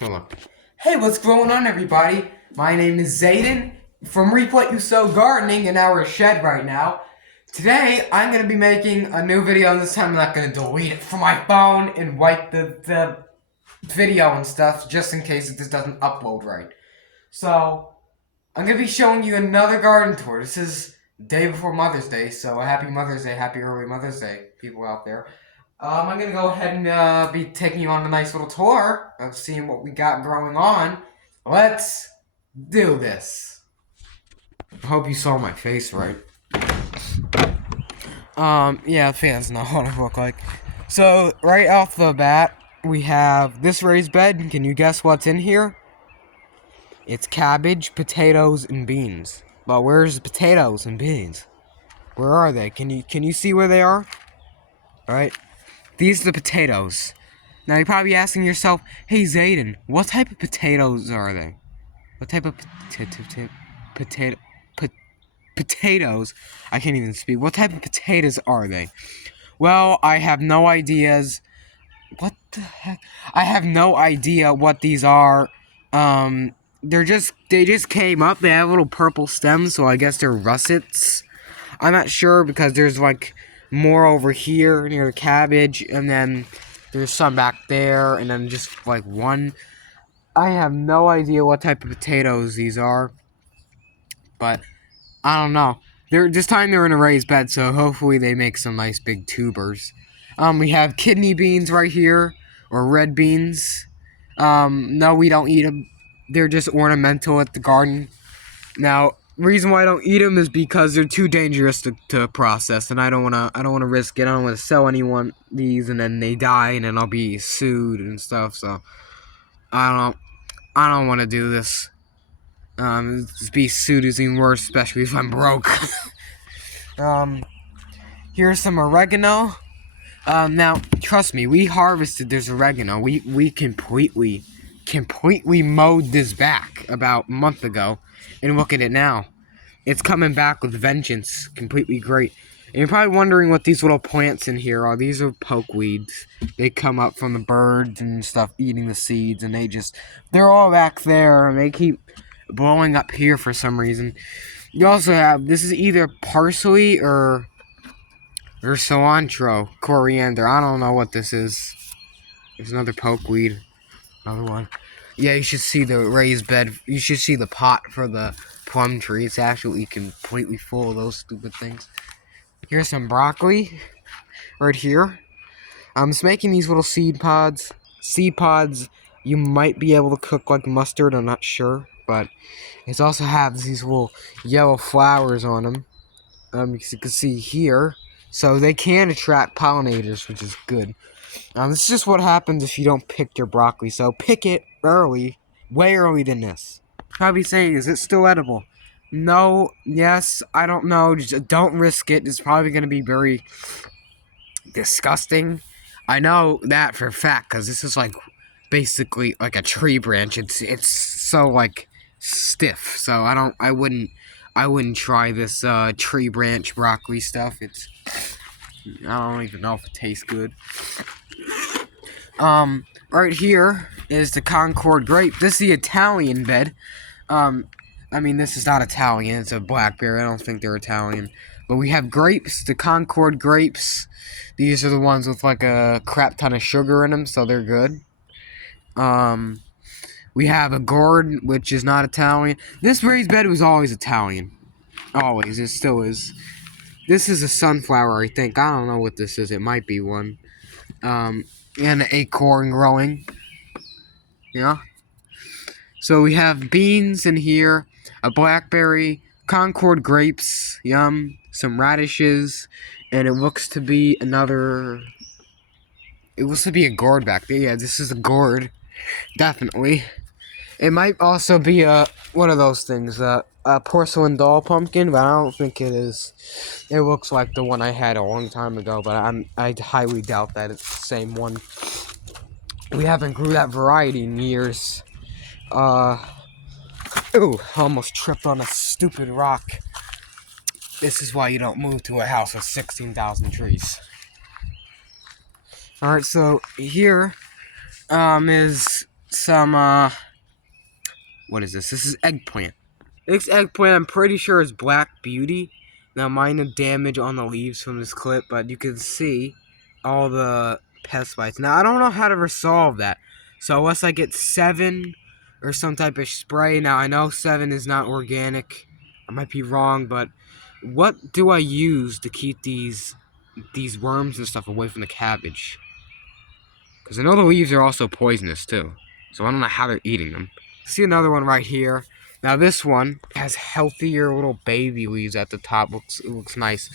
Hold on. Hey, what's going on, everybody? My name is Zayden from Reap What You Sow Gardening in our shed right now. Today, I'm going to be making a new video, and this time I'm not going to delete it from my phone and wipe the video and stuff, just in case this doesn't upload right. So, I'm going to be showing you another garden tour. This is day before Mother's Day, so happy Mother's Day, happy early Mother's Day, people out there. I'm gonna go ahead and be taking you on a nice little tour of seeing what we got growing on. Let's do this. I hope you saw my face right. Yeah, fans know what I look like. So, right off the bat, we have this raised bed. Can you guess what's in here? It's cabbage, potatoes, and beans. But where's the potatoes and beans? Where are they? Can you see where they are? Alright. These are the potatoes. Now you're probably asking yourself, hey Zayden, what type of potatoes are they? What type of potatoes? I can't even speak. What type of potatoes are they? Well, I have no ideas. What the heck? I have no idea what these are. They just came up. They have little purple stems, so I guess they're russets. I'm not sure because there's like more over here near the cabbage, and then there's some back there, and then just like one. I have no idea what type of potatoes these are, but I don't know. This time they're in a raised bed, so hopefully they make some nice big tubers. We have kidney beans right here, or red beans. No, we don't eat them. They're just ornamental at the garden. Now, reason why I don't eat them is because they're too dangerous to process, and I don't wanna risk it. I don't wanna sell anyone these, and then they die, and then I'll be sued and stuff. So I don't want to do this. Just be sued is even worse, especially if I'm broke. Here's some oregano. Now trust me, we harvested this oregano. We completely mowed this back about a month ago, and look at it now. It's coming back with vengeance, completely great. And you're probably wondering what these little plants in here are. These are pokeweeds. They come up from the birds and stuff eating the seeds, and they're all back there, and they keep blowing up here for some reason. You also have, this is either parsley or cilantro, coriander. I don't know what this is. There's another pokeweed. Another one. Yeah, you should see the raised bed. You should see the pot for the plum tree. It's actually completely full of those stupid things. Here's some broccoli. Right here. I'm just making these little seed pods. Seed pods you might be able to cook like mustard. I'm not sure. But it also has these little yellow flowers on them. As you can see here. So they can attract pollinators, which is good. This is just what happens if you don't pick your broccoli. So pick it early, way early than this. Probably saying, is it still edible? No, yes, I don't know. Just don't risk it. It's probably going to be very disgusting. I know that for a fact because this is like basically like a tree branch. It's so like stiff. So I wouldn't try this tree branch broccoli stuff. I don't even know if it tastes good. Right here is the Concord grape. This is the Italian bed. I mean, this is not Italian. It's a blackberry. I don't think they're Italian. But we have grapes, the Concord grapes. These are the ones with like a crap ton of sugar in them, so they're good. We have a gourd, which is not Italian. This raised bed was always Italian. Always. It still is. This is a sunflower, I think. I don't know what this is. It might be one. And an acorn growing. Yeah. So we have beans in here, a blackberry, Concord grapes, yum, some radishes, and it looks to be another... It looks to be a gourd back there. Yeah, this is a gourd. Definitely. It might also be one of those things, a porcelain doll pumpkin, but I don't think it is. It looks like the one I had a long time ago, but I highly doubt that it's the same one. We haven't grew that variety in years. Ooh, I almost tripped on a stupid rock. This is why you don't move to a house with 16,000 trees. Alright, so here is some, what is this? This is eggplant. This eggplant, I'm pretty sure, is Black Beauty. Now, minor damage on the leaves from this clip, but you can see all the pest bites. Now, I don't know how to resolve that. So, unless I get 7 or some type of spray. Now, I know 7 is not organic. I might be wrong, but what do I use to keep these worms and stuff away from the cabbage? Because I know the leaves are also poisonous, too. So, I don't know how they're eating them. See another one right here. Now this one has healthier little baby leaves at the top. It looks nice,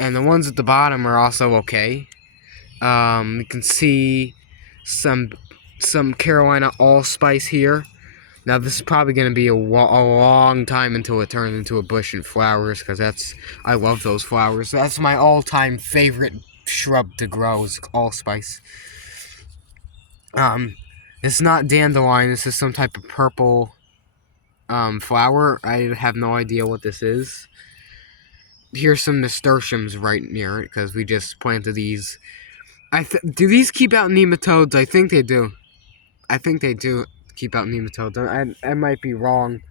and the ones at the bottom are also okay. You can see some Carolina allspice here. Now this is probably going to be a long time until it turns into a bush and flowers, because I love those flowers. That's my all-time favorite shrub to grow, is allspice. It's not dandelion. This is some type of purple flower. I have no idea what this is. Here's some nasturtiums right near it, because we just planted these. Do these keep out nematodes? I think they do. I think they do keep out nematodes. I might be wrong.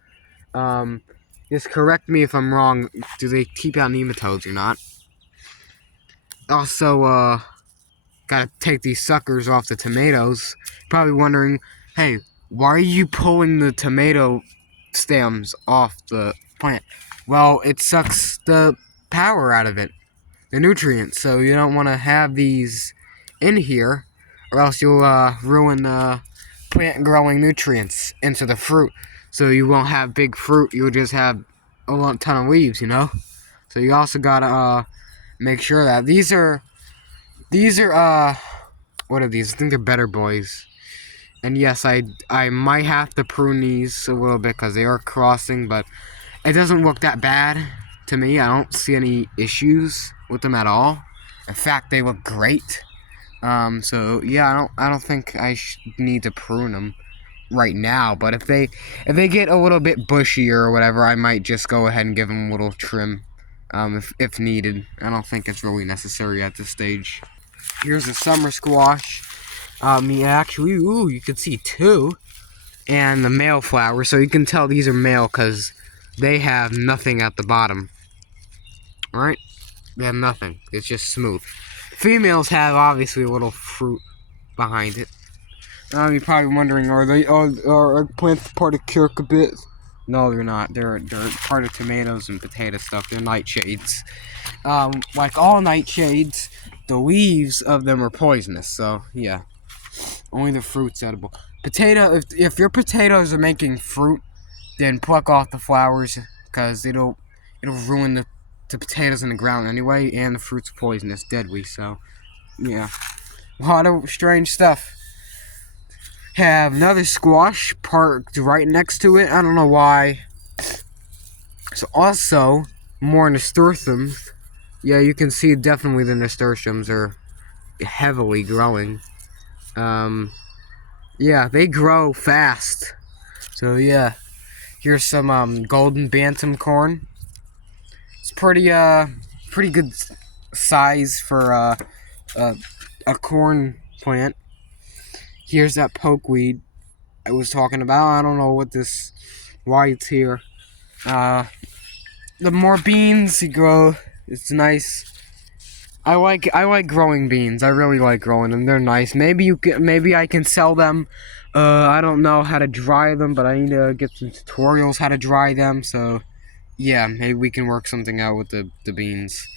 Just correct me if I'm wrong. Do they keep out nematodes or not? Also, gotta take these suckers off the tomatoes. Probably wondering, hey, why are you pulling the tomato stems off the plant? Well, it sucks the power out of it, the nutrients, so you don't want to have these in here, or else you'll ruin the plant growing nutrients into the fruit, so you won't have big fruit. You'll just have a ton of leaves, you know. So you also gotta make sure that these are what are these? I think they're Better Boys. And yes, I might have to prune these a little bit because they are crossing, but it doesn't look that bad to me. I don't see any issues with them at all. In fact, they look great. So yeah, I don't think I need to prune them right now. But if they get a little bit bushier or whatever, I might just go ahead and give them a little trim, if needed. I don't think it's really necessary at this stage. Here's a summer squash. You can see 2, and the male flower. So you can tell these are male because they have nothing at the bottom. Right? They have nothing. It's just smooth. Females have obviously a little fruit behind it. You're probably wondering, are eggplants part of cucurbits? No, they're not. They're part of tomatoes and potato stuff. They're nightshades. Like all nightshades, the leaves of them are poisonous. So yeah, only the fruit's edible. Potato. If your potatoes are making fruit, then pluck off the flowers, because it'll ruin the potatoes in the ground anyway, and the fruit's poisonous, deadly. So yeah, a lot of strange stuff. Have another squash parked right next to it. I don't know why. So also more nasturtiums. Yeah, you can see definitely the nasturtiums are heavily growing. Yeah, they grow fast. So yeah, here's some golden bantam corn. It's pretty good size for a corn plant. Here's that pokeweed I was talking about. I don't know why it's here. The more beans you grow, it's nice. I like growing beans. I really like growing them. They're nice. Maybe I can sell them. I don't know how to dry them, but I need to get some tutorials how to dry them. So yeah, maybe we can work something out with the beans.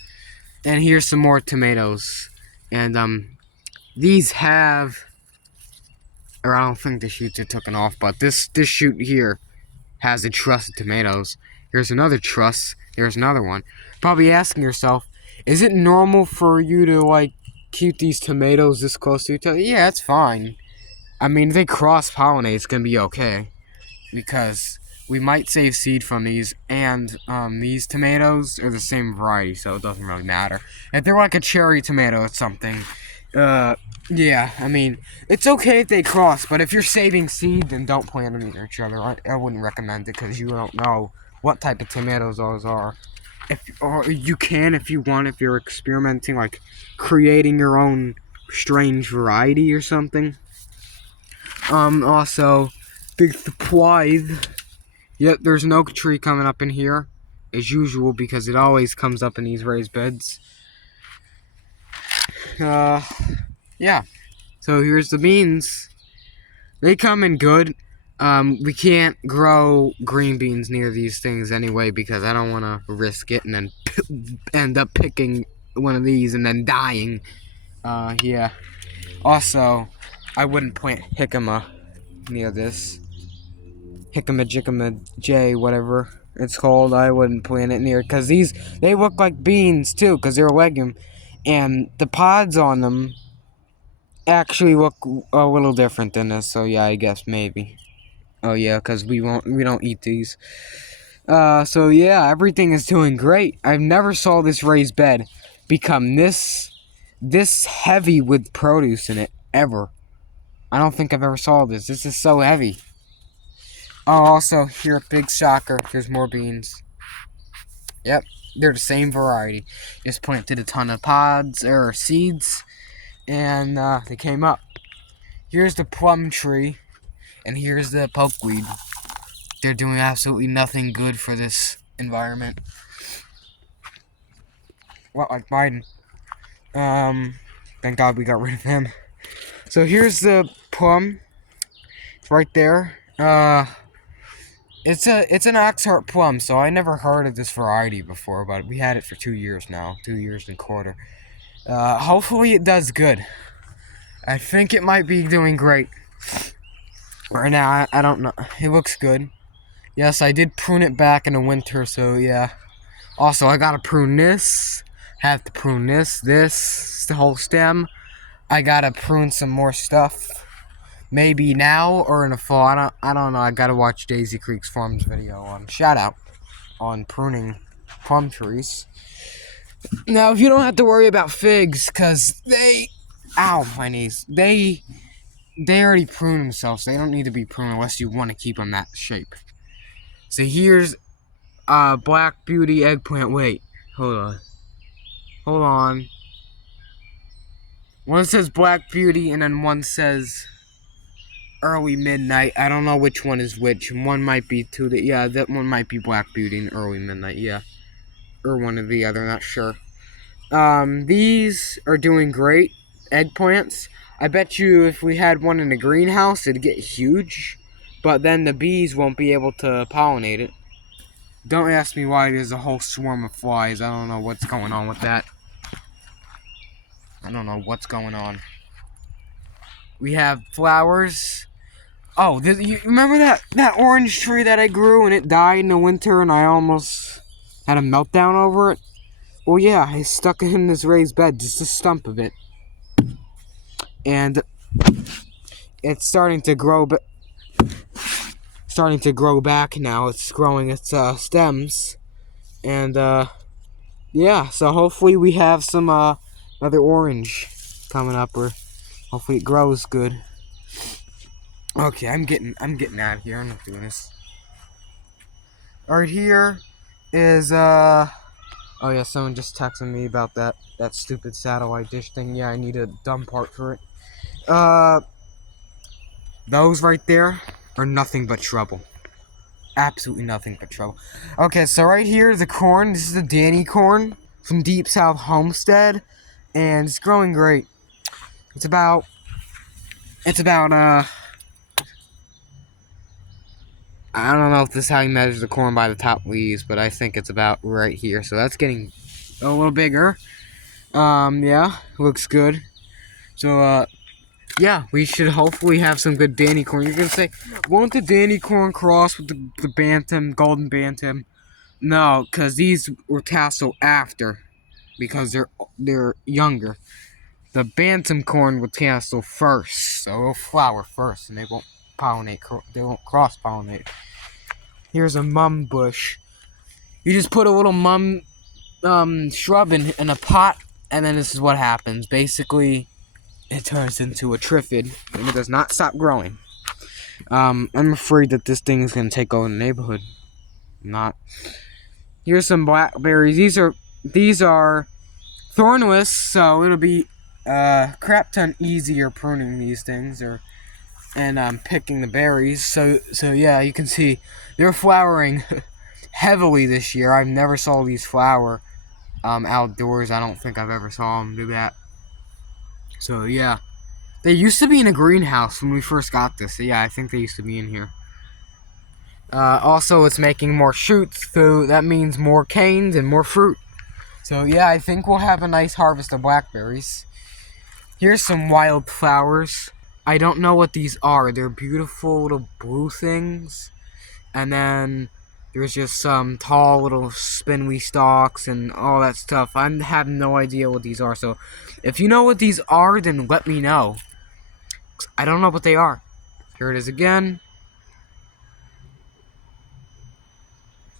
And here's some more tomatoes. And these have, or I don't think the shoots are taken off, but this shoot here has a truss of tomatoes. Here's another truss. Here's another one. Probably asking yourself, is it normal for you to like keep these tomatoes this close to each other? Yeah, it's fine. I mean, if they cross-pollinate, it's gonna be okay, because we might save seed from these, and these tomatoes are the same variety, so it doesn't really matter. If they're like a cherry tomato or something, yeah, I mean, it's okay if they cross, but if you're saving seed, then don't plant them near each other. I wouldn't recommend it, because you don't know what type of tomatoes those are. Or you can if you want, if you're experimenting, like creating your own strange variety or something. Also, big supplies. Yep, there's an oak tree coming up in here, as usual, because it always comes up in these raised beds. Yeah. So here's the beans. They come in good. We can't grow green beans near these things anyway because I don't want to risk it and then end up picking one of these and then dying. Yeah. Also, I wouldn't plant jicama near this. Jicama, jicama, J, whatever it's called. I wouldn't plant it near because they look like beans too because they're a legume, and the pods on them actually look a little different than this. So yeah, I guess maybe. Oh yeah, because we don't eat these. So yeah, everything is doing great. I've never saw this raised bed become this heavy with produce in it ever. I don't think I've ever saw this. This is so heavy. Oh, also here, big shocker. There's more beans. Yep, they're the same variety. Just planted a ton of pods or seeds, and they came up. Here's the plum tree, and here's the pokeweed. They're doing absolutely nothing good for this environment. Well, like Biden. Thank God we got rid of him. So here's the plum. It's right there. It's an Oxheart plum, so I never heard of this variety before, but we had it for 2 years now. 2 years and a quarter. Hopefully it does good. I think it might be doing great. Right now, I don't know. It looks good. Yes, I did prune it back in the winter, so yeah. Also, I gotta prune this. Have to prune this, the whole stem. I gotta prune some more stuff. Maybe now or in the fall. I don't know. I gotta watch Daisy Creek's Farms video on shout out on pruning plum trees. Now, if you don't have to worry about figs, cause ow, my knees. They already prune themselves. They don't need to be pruned unless you want to keep them that shape. So here's Black Beauty eggplant. Wait, hold on. One says Black Beauty and then one says Early Midnight. I don't know which one is which. One might be that one might be Black Beauty and Early Midnight, yeah. Or one or the other, not sure. These are doing great. Eggplants. I bet you if we had one in a greenhouse, it'd get huge. But then the bees won't be able to pollinate it. Don't ask me why there's a whole swarm of flies. I don't know what's going on with that. I don't know what's going on. We have flowers. Oh, you remember that orange tree that I grew and it died in the winter and I almost had a meltdown over it? Well, yeah, I stuck it in this raised bed, just a stump of it. And it's starting to grow back now. It's growing its stems. And yeah, so hopefully we have some another orange coming up, or hopefully it grows good. Okay, I'm getting out of here. I'm not doing this. Alright, here is oh yeah, someone just texted me about that stupid satellite dish thing. Yeah, I need a dumb part for it. Those right there are nothing but trouble. Absolutely nothing but trouble. Okay, so right here is the corn. This is the Danny corn from Deep South Homestead, and it's growing great. It's about I don't know if this is how you measure the corn by the top leaves, but I think it's about right here. So that's getting a little bigger. Yeah, looks good. So, yeah, we should hopefully have some good Danny corn. You're gonna say, won't the Danny corn cross with the Bantam, Golden Bantam? No, because these were tasseled after, because they're younger. The Bantam corn will tassel first, so it'll flower first, and they won't pollinate. They won't cross pollinate. Here's a mum bush. You just put a little mum shrub in a pot, and then this is what happens. Basically, it turns into a triffid, and it does not stop growing. I'm afraid that this thing is going to take over the neighborhood. Not. Here's some blackberries. These are thornless, so it'll be a crap ton easier pruning these things. and picking the berries. So yeah, you can see they're flowering heavily this year. I've never saw these flower outdoors. I don't think I've ever saw them do that. So yeah, they used to be in a greenhouse when we first got this. So yeah, I think they used to be in here. Also, it's making more shoots, so that means more canes and more fruit. So yeah, I think we'll have a nice harvest of blackberries. Here's some wildflowers. I don't know what these are. They're beautiful little blue things. And then there's just some tall little spindly stalks and all that stuff. I have no idea what these are. So if you know what these are, then let me know. I don't know what they are. Here it is again.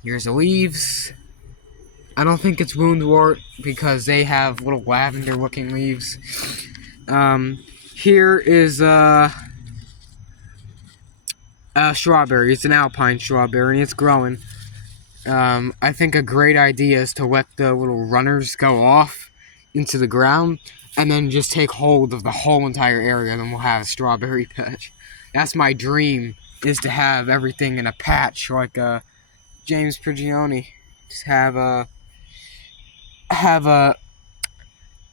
Here's the leaves. I don't think it's woundwort because they have little lavender looking leaves. Here is a strawberry. It's an alpine strawberry and it's growing. I think a great idea is to let the little runners go off into the ground and then just take hold of the whole entire area, and then we'll have a strawberry patch. That's my dream, is to have everything in a patch like James Prigioni. Just have a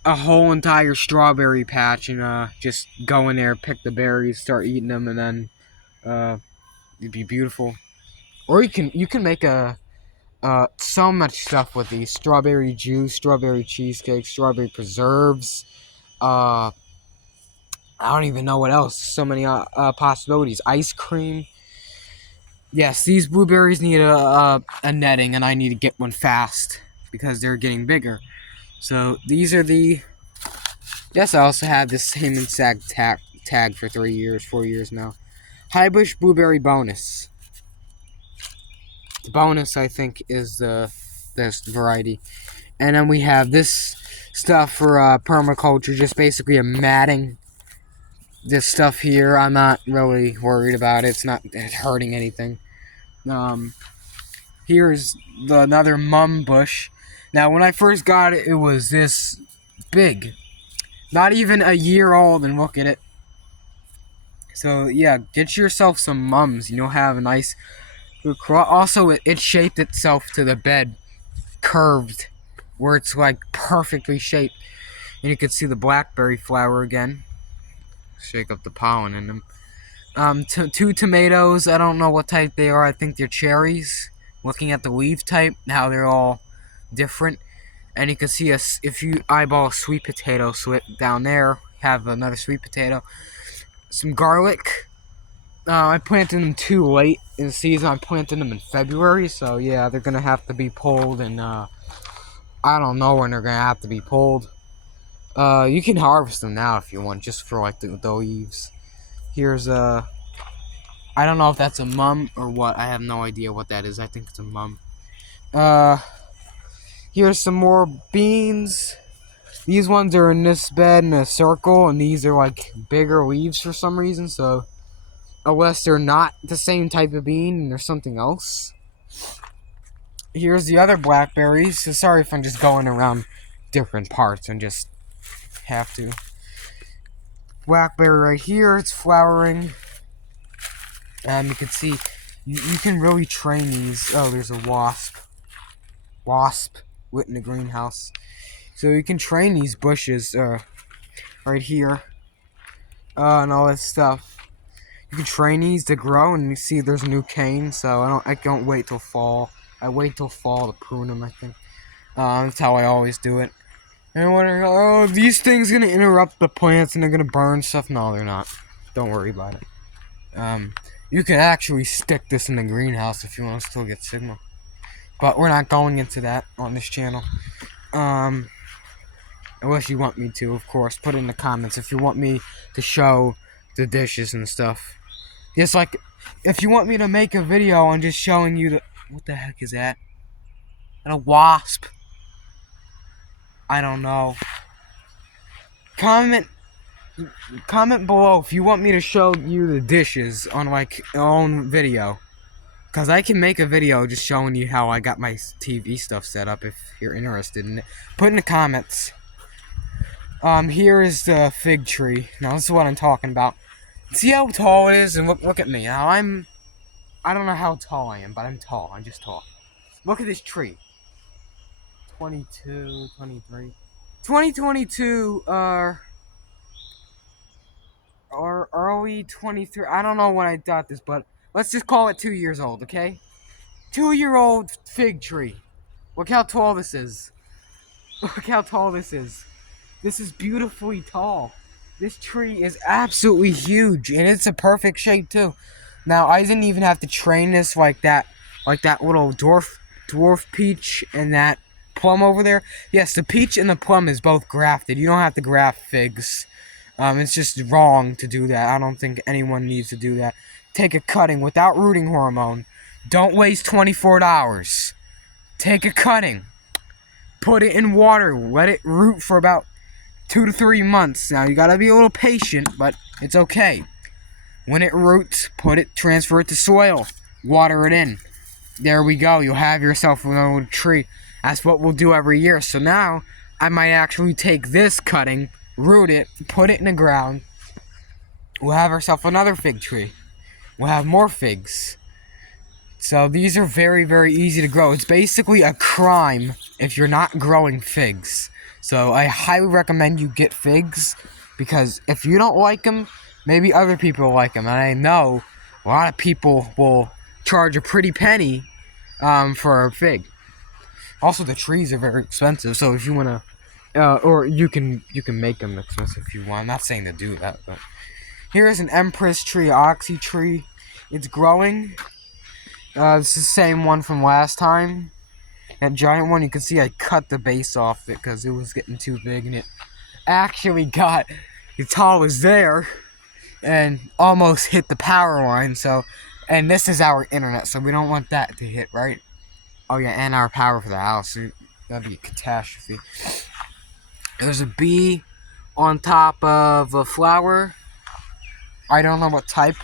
whole entire strawberry patch and just go in there, pick the berries, start eating them, and then it'd be beautiful. Or you can make so much stuff with these: strawberry juice, strawberry cheesecake, strawberry preserves. I don't even know what else. So many possibilities. Ice cream. Yes, these blueberries need a netting, and I need to get one fast because they're getting bigger. So these are the. Yes, I also have this same exact tag for 4 years now. Highbush Blueberry Bonus. The bonus, I think, is the best variety. And then we have this stuff for permaculture, just basically a matting. This stuff here, I'm not really worried about it. It's not hurting anything. Here's another mum bush. Now, when I first got it, it was this big. Not even a year old, and look at it. So, yeah, get yourself some mums. You'll have a nice... Also, it shaped itself to the bed, curved, where it's like perfectly shaped. And you can see the blackberry flower again. Shake up the pollen in them. 2 tomatoes. I don't know what type they are. I think they're cherries. Looking at the leaf type, now they're all different. And you can see if you eyeball a sweet potato down there, have another sweet potato. Some garlic. I planted them too late in the season. I planted them in February, so yeah, they're gonna have to be pulled, and I don't know when they're gonna have to be pulled. You can harvest them now if you want, just for like the leaves. Here's I don't know if that's a mum or what. I have no idea what that is. I think it's a mum. Here's some more beans. These ones are in this bed in a circle, and these are like bigger leaves for some reason, so unless they're not the same type of bean and there's something else. Here's the other blackberries. So sorry if I'm just going around different parts and just have to. Blackberry right here, it's flowering. You can see, you can really train these. Oh, there's a wasp. Wasp went in the greenhouse. So you can train these bushes right here. And all that stuff. You can train these to grow, and you see there's a new cane, so I don't wait till fall. I wait till fall to prune them, I think. That's how I always do it. And wondering, oh, these things gonna interrupt the plants and they're gonna burn stuff. No, they're not. Don't worry about it. You can actually stick this in the greenhouse if you want to still get signal. But we're not going into that on this channel. Unless you want me to, of course. Put it in the comments if you want me to show the dishes and stuff. Just like, if you want me to make a video on just showing you the... What the heck is that? And a wasp. I don't know. Comment below if you want me to show you the dishes on like own video. Because I can make a video just showing you how I got my TV stuff set up if you're interested in it. Put in the comments. Here is the fig tree. Now this is what I'm talking about. See how tall it is, and look at me. Now I don't know how tall I am, but I'm tall. I'm just tall. Look at this tree. 22, 23. 2022, or early 23. I don't know when I got this, but let's just call it 2 years old, okay? 2-year-old fig tree. Look how tall this is. Look how tall this is. This is beautifully tall. This tree is absolutely huge, and it's a perfect shape too. Now I didn't even have to train this like that little dwarf peach and that plum over there. Yes, the peach and the plum is both grafted. You don't have to graft figs. It's just wrong to do that. I don't think anyone needs to do that. Take a cutting without rooting hormone. Don't waste $24. Take a cutting. Put it in water. Let it root for about 2 to 3 months. Now you gotta be a little patient, but it's okay. When it roots, transfer it to soil. Water it in. There we go. You'll have yourself a little tree. That's what we'll do every year. So now, I might actually take this cutting, root it, put it in the ground. We'll have ourselves another fig tree. We'll have more figs. So these are very, very easy to grow. It's basically a crime if you're not growing figs. So I highly recommend you get figs, because if you don't like them, maybe other people will like them. And I know a lot of people will charge a pretty penny for a fig. Also, the trees are very expensive, so if you want to, or you can make them expensive if you want. I'm not saying to do that, but here is an Empress tree, Oxy tree. It's growing. This is the same one from last time. That giant one, you can see I cut the base off it because it was getting too big, and it actually got as tall as there and almost hit the power line. So, and this is our internet, so we don't want that to hit, right? Oh yeah, and our power for the house. That'd be a catastrophe. There's a bee on top of a flower. I don't know what type.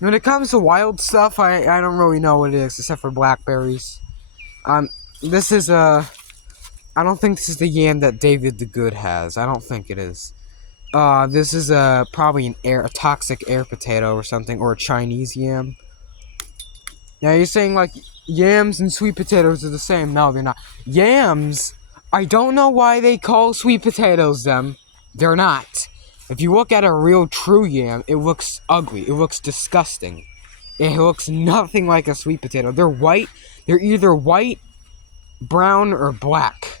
When it comes to wild stuff, I don't really know what it is, except for blackberries. This is I don't think this is the yam that David the Good has. I don't think it is. This is probably a toxic air potato or something, or a Chinese yam. Now you're saying like yams and sweet potatoes are the same. No, they're not. Yams, I don't know why they call sweet potatoes them. They're not. If you look at a real true yam, it looks ugly. It looks disgusting. It looks nothing like a sweet potato. They're white. They're either white, brown, or black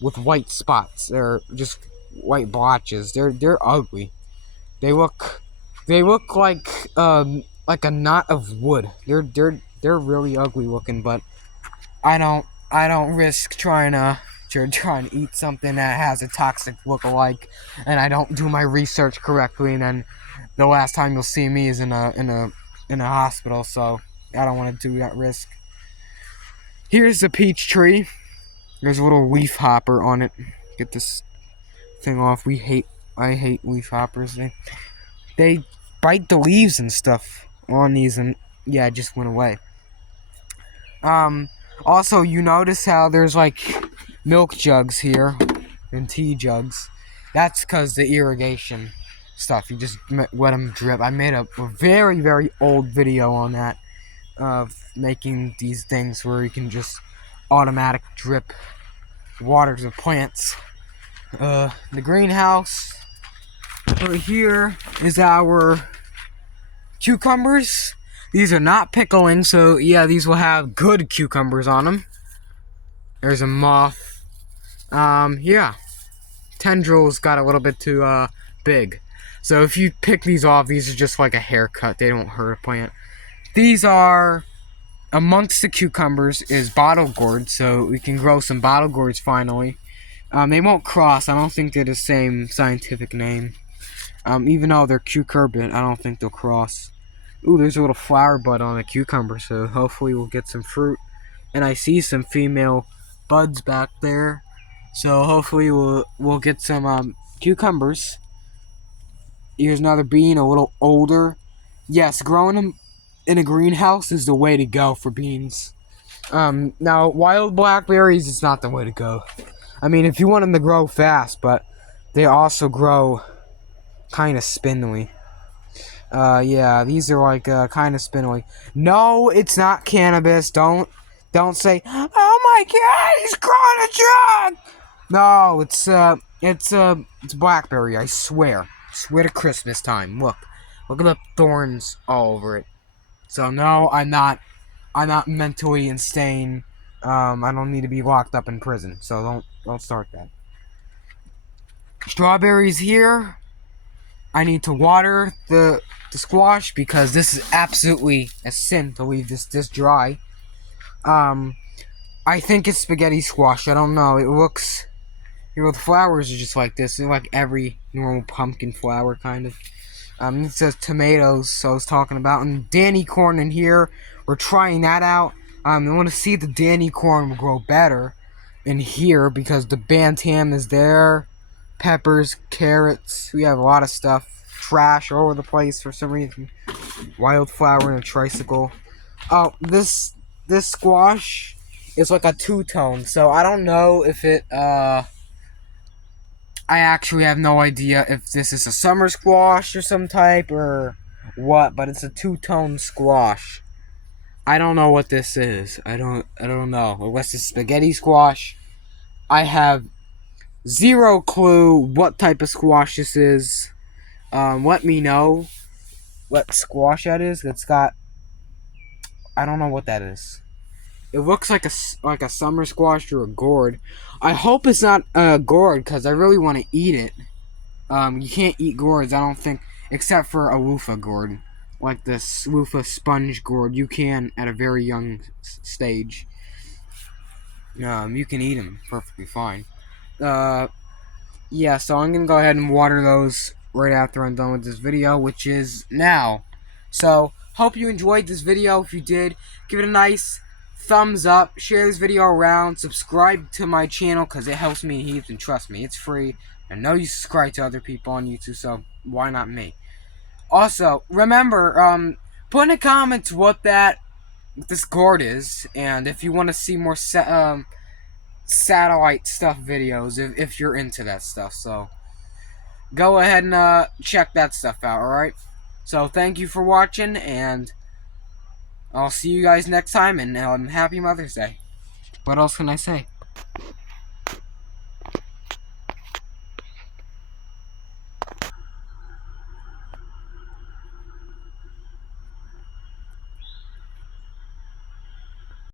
with white spots. They're just white blotches. They're ugly. They look like a knot of wood. They're really ugly looking, but I don't risk trying to eat something that has a toxic look-alike, and I don't do my research correctly, and then the last time you'll see me is in a hospital. So I don't want to do that risk. Here's the peach tree. There's a little leaf hopper on it. Get this thing off. I hate leaf hoppers. They bite the leaves and stuff on these, and yeah, it just went away. Also, you notice how there's like milk jugs here and tea jugs. That's because the irrigation stuff. You just let them drip. I made a very, very old video on that, of making these things where you can just automatic drip water to plants. The greenhouse over here is our cucumbers. These are not pickling, so yeah, these will have good cucumbers on them. There's a moth. Yeah. Tendrils got a little bit too big. So if you pick these off, these are just like a haircut. They don't hurt a plant. These are, amongst the cucumbers is bottle gourd, so we can grow some bottle gourds finally. They won't cross. I don't think they're the same scientific name. Even though they're cucurbit, I don't think they'll cross. Ooh, there's a little flower bud on a cucumber, so hopefully we'll get some fruit. And I see some female buds back there, so hopefully we'll get some cucumbers. Here's another bean, a little older. Yes, growing them in a greenhouse is the way to go for beans. Now, wild blackberries is not the way to go. I mean, if you want them to grow fast, but they also grow kind of spindly. Yeah, these are like kind of spindly. No, it's not cannabis. Don't say, "Oh my God, he's growing a drug." No, it's blackberry. I swear. Swear to Christmas time. Look at the thorns all over it. So no, I'm not mentally insane. I don't need to be locked up in prison. So don't start that. Strawberries here. I need to water the squash because this is absolutely a sin to leave this dry. I think it's spaghetti squash. I don't know. It looks, the flowers are just like this. They're like every normal pumpkin flower kind of. It says tomatoes. So I was talking about, and Danny corn in here. We're trying that out. I want to see if the Danny corn will grow better in here because the Bantam is there. Peppers, carrots. We have a lot of stuff. Trash all over the place for some reason. Wildflower and a tricycle. Oh, this squash is like a two-tone, so I don't know if it, I actually have no idea if this is a summer squash or some type or what, but it's a two-tone squash. I don't know what this is. I don't know. Unless it's spaghetti squash. I have zero clue what type of squash this is. Let me know what squash that is. It's got, I don't know what that is. It looks like a summer squash or a gourd. I hope it's not a gourd because I really want to eat it. You can't eat gourds, I don't think, except for a loofah gourd, like this loofah sponge gourd. You can at a very young stage. You can eat them perfectly fine. Yeah. So I'm gonna go ahead and water those right after I'm done with this video, which is now. So hope you enjoyed this video. If you did, give it a nice thumbs up, share this video around, subscribe to my channel because it helps me heaps, and trust me, it's free. I know you subscribe to other people on YouTube, so why not me? Also, remember, put in the comments what this gourd is, and if you want to see more satellite stuff videos, if you're into that stuff. So go ahead and check that stuff out. All right. So thank you for watching, and I'll see you guys next time, and happy Mother's Day. What else can I say?